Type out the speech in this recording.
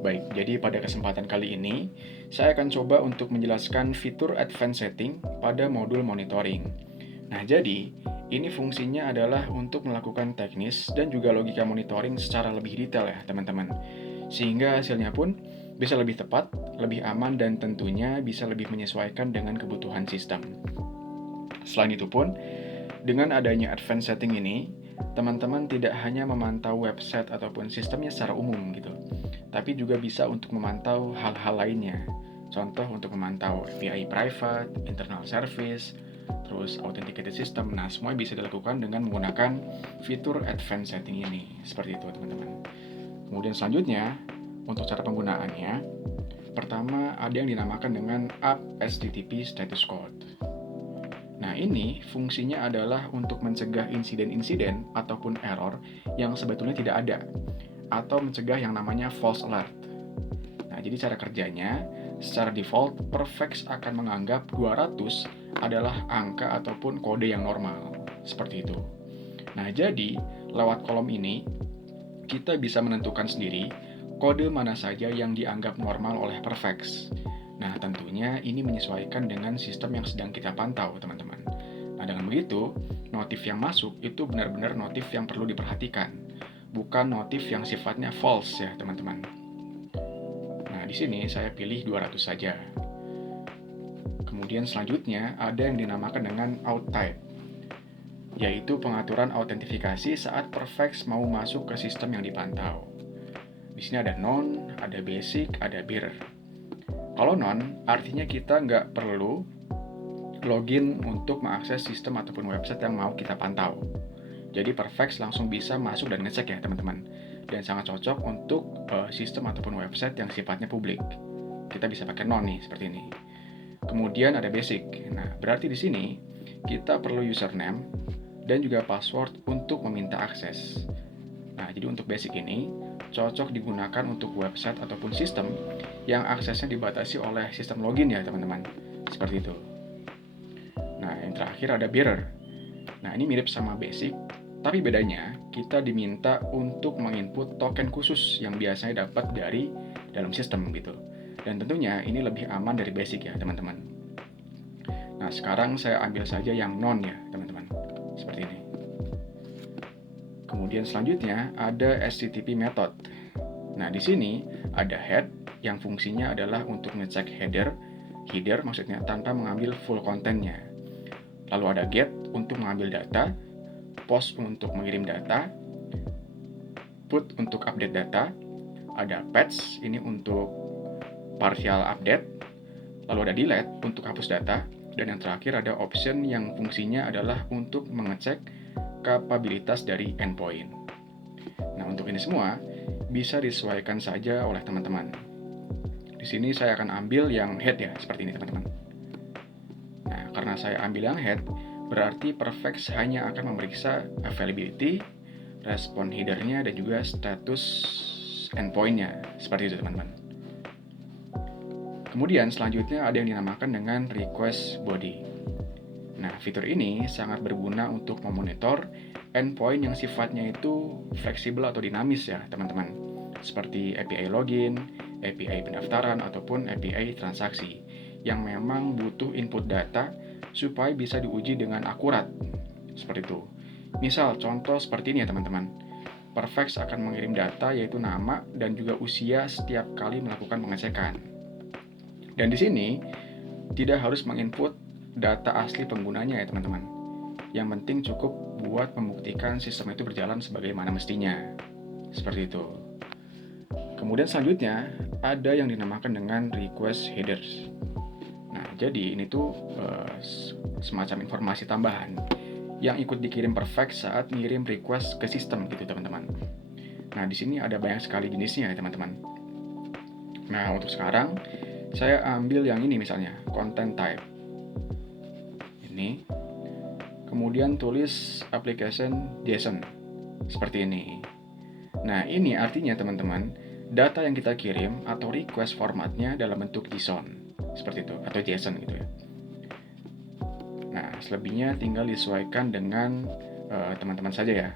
Baik, jadi pada kesempatan kali ini, saya akan coba untuk menjelaskan fitur Advanced Setting pada modul monitoring. Nah, jadi, ini fungsinya adalah untuk melakukan teknis dan juga logika monitoring secara lebih detail ya, teman-teman. Sehingga hasilnya pun bisa lebih tepat, lebih aman, dan tentunya bisa lebih menyesuaikan dengan kebutuhan sistem. Selain itu pun, dengan adanya Advanced Setting ini, teman-teman tidak hanya memantau website ataupun sistemnya secara umum gitu, tapi juga bisa untuk memantau hal-hal lainnya. Contoh untuk memantau API private, internal service, terus authenticated system. Nah, semua bisa dilakukan dengan menggunakan fitur Advanced Setting ini. Seperti itu, teman-teman. Kemudian selanjutnya, untuk cara penggunaannya, pertama ada yang dinamakan dengan App HTTP Status Code. Nah, ini fungsinya adalah untuk mencegah insiden-insiden ataupun error yang sebetulnya tidak ada, atau mencegah yang namanya false alert. Nah, jadi cara kerjanya, secara default, Perfex akan menganggap 200 adalah angka ataupun kode yang normal. Seperti itu. Nah, jadi, lewat kolom ini, kita bisa menentukan sendiri kode mana saja yang dianggap normal oleh Perfex. Nah, tentunya ini menyesuaikan dengan sistem yang sedang kita pantau, teman-teman. Nah, dengan begitu, notif yang masuk itu benar-benar notif yang perlu diperhatikan, bukan notif yang sifatnya false ya, teman-teman. Nah, di sini saya pilih 200 saja. Kemudian selanjutnya ada yang dinamakan dengan OutType, yaitu pengaturan autentifikasi saat Perfex mau masuk ke sistem yang dipantau. Di sini ada non, ada basic, ada bearer. Kalau non, artinya kita nggak perlu login untuk mengakses sistem ataupun website yang mau kita pantau. Jadi Perfex langsung bisa masuk dan ngecek ya, teman-teman. Dan sangat cocok untuk sistem ataupun website yang sifatnya publik. Kita bisa pakai non nih, seperti ini. Kemudian ada basic. Nah, berarti di sini kita perlu username dan juga password untuk meminta akses. Nah, jadi untuk basic ini cocok digunakan untuk website ataupun sistem yang aksesnya dibatasi oleh sistem login ya, teman-teman. Seperti itu. Nah, yang terakhir ada bearer. Nah, ini mirip sama basic, tapi bedanya kita diminta untuk menginput token khusus yang biasanya dapat dari dalam sistem gitu. Dan tentunya ini lebih aman dari basic ya, teman-teman. Nah, sekarang saya ambil saja yang non ya, teman-teman. Seperti ini. Kemudian selanjutnya ada HTTP method. Nah, di sini ada head yang fungsinya adalah untuk ngecek header maksudnya tanpa mengambil full kontennya. Lalu ada get untuk mengambil data, post untuk mengirim data, put untuk update data, ada patch ini untuk partial update, lalu ada delete untuk hapus data, dan yang terakhir ada option yang fungsinya adalah untuk mengecek kapabilitas dari endpoint. Nah, untuk ini semua bisa disesuaikan saja oleh teman-teman. Di sini saya akan ambil yang head ya, seperti ini teman-teman. Nah, karena saya ambil yang head, berarti Perfex hanya akan memeriksa availability, respon header-nya, dan juga status endpoint-nya. Seperti itu, teman-teman. Kemudian selanjutnya ada yang dinamakan dengan request body. Nah, fitur ini sangat berguna untuk memonitor endpoint yang sifatnya itu fleksibel atau dinamis ya, teman-teman. Seperti API login, API pendaftaran, ataupun API transaksi yang memang butuh input data supaya bisa diuji dengan akurat. Seperti itu. Misal, contoh seperti ini ya teman-teman. Perfex akan mengirim data yaitu nama dan juga usia setiap kali melakukan pengecekan. Dan di sini tidak harus menginput data asli penggunanya ya teman-teman. Yang penting cukup buat membuktikan sistem itu berjalan sebagaimana mestinya. Seperti itu. Kemudian selanjutnya ada yang dinamakan dengan request headers. Nah, jadi ini tuh semacam informasi tambahan yang ikut dikirim Perfex saat ngirim request ke sistem gitu, teman-teman. Nah, di sini ada banyak sekali jenisnya ya, teman-teman. Nah, untuk sekarang saya ambil yang ini misalnya, content type. Ini. Kemudian tulis application JSON. Seperti ini. Nah, ini artinya teman-teman, data yang kita kirim atau request formatnya dalam bentuk JSON. Seperti itu, atau JSON gitu ya. Nah, selebihnya tinggal disesuaikan dengan teman-teman saja ya.